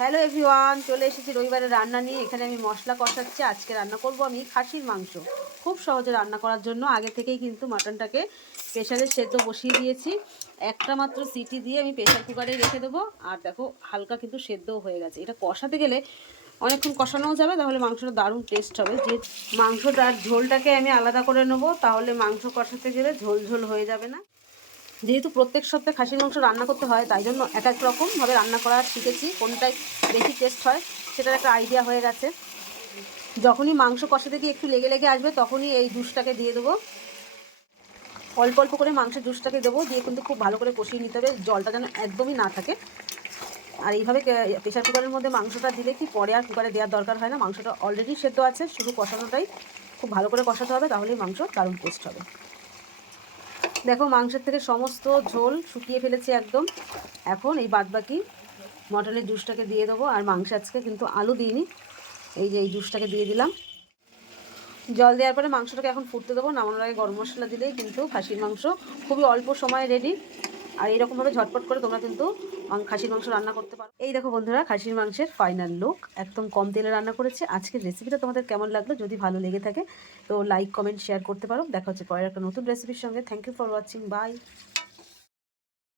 Hello everyone, চলে এসেছি রবিবারের রান্না নিয়ে। এখানে আমি মশলা কষাচ্ছি। আজকে রান্না করব আমি খাসির মাংস। খুব সহজে রান্না করার জন্য আগে থেকেই কিন্তু মাটনটাকে প্রেশারে সেদ্ধ বসিয়ে দিয়েছি। একটা মাত্র সিটি দিয়ে আমি প্রেশার কুকারে রেখে দেবো। আর দেখো হালকা কিন্তু সেদ্ধও হয়ে গেছে। এটা কষাতে গেলে অনেকক্ষণ কষানোও যাবে, তাহলে মাংসটা দারুণ টেস্ট হবে। যে মাংসটার ঝোলটাকে আমি আলাদা করে নেবো, তাহলে মাংস কষাতে গেলে ঝোল ঝোল হয়ে যাবে না। যেহেতু প্রত্যেক সপ্তাহে খাসির মাংস রান্না করতে হয়, তাই জন্য এক এক রকমভাবে রান্না করা শিখেছি। কোনটাই বেশি টেস্ট হয় সেটার একটা আইডিয়া হয়ে গেছে। যখনই মাংস কষাতে গিয়ে একটু লেগে লেগে আসবে, তখনই এই জুসটাকে দিয়ে দেবো। অল্প অল্প করে মাংসের জুসটাকে দেবো, দিয়ে কিন্তু খুব ভালো করে কষিয়ে নিতে হবে, জলটা যেন একদমই না থাকে। আর এইভাবে প্রেশার কুকারের মধ্যে মাংসটা দিলে কি পরে আর কুকারে দেওয়ার দরকার হয় না। মাংসটা অলরেডি সেদ্ধ আছে, শুধু কষানোটাই খুব ভালো করে কষাতে হবে, তাহলেই মাংস দারুণ টেস্ট হবে। দেখো মাংসের থেকে সমস্ত ঝোল শুকিয়ে ফেলেছি একদম। এখন এই বাদবাকি মটনের জুসটাকে দিয়ে দেবো। আর মাংস আজকে কিন্তু আলু দিইনি, এই যে এই জুসটাকে দিয়ে দিলাম। জল দেওয়ার পরে মাংসটাকে এখন ফুটতে দেবো। নামানোর আগে গরম মশলা দিলেই কিন্তু খাসির মাংস খুবই অল্প সময়ে রেডি। আর এইরকমভাবে ঝটপট করে তোমরা কিন্তু খাসির মাংস রান্না করতে পারো। এই দেখো বন্ধুরা, খাসির মাংসের ফাইনাল লুক। একদম কম তেলে রান্না করেছে। আজকের রেসিপিটা তোমাদের কেমন লাগলো? যদি ভালো লেগে থাকে তো লাইক কমেন্ট শেয়ার করতে পারো। দেখা হচ্ছে পরের একটা নতুন রেসিপির সঙ্গে। Thank you for watching. By.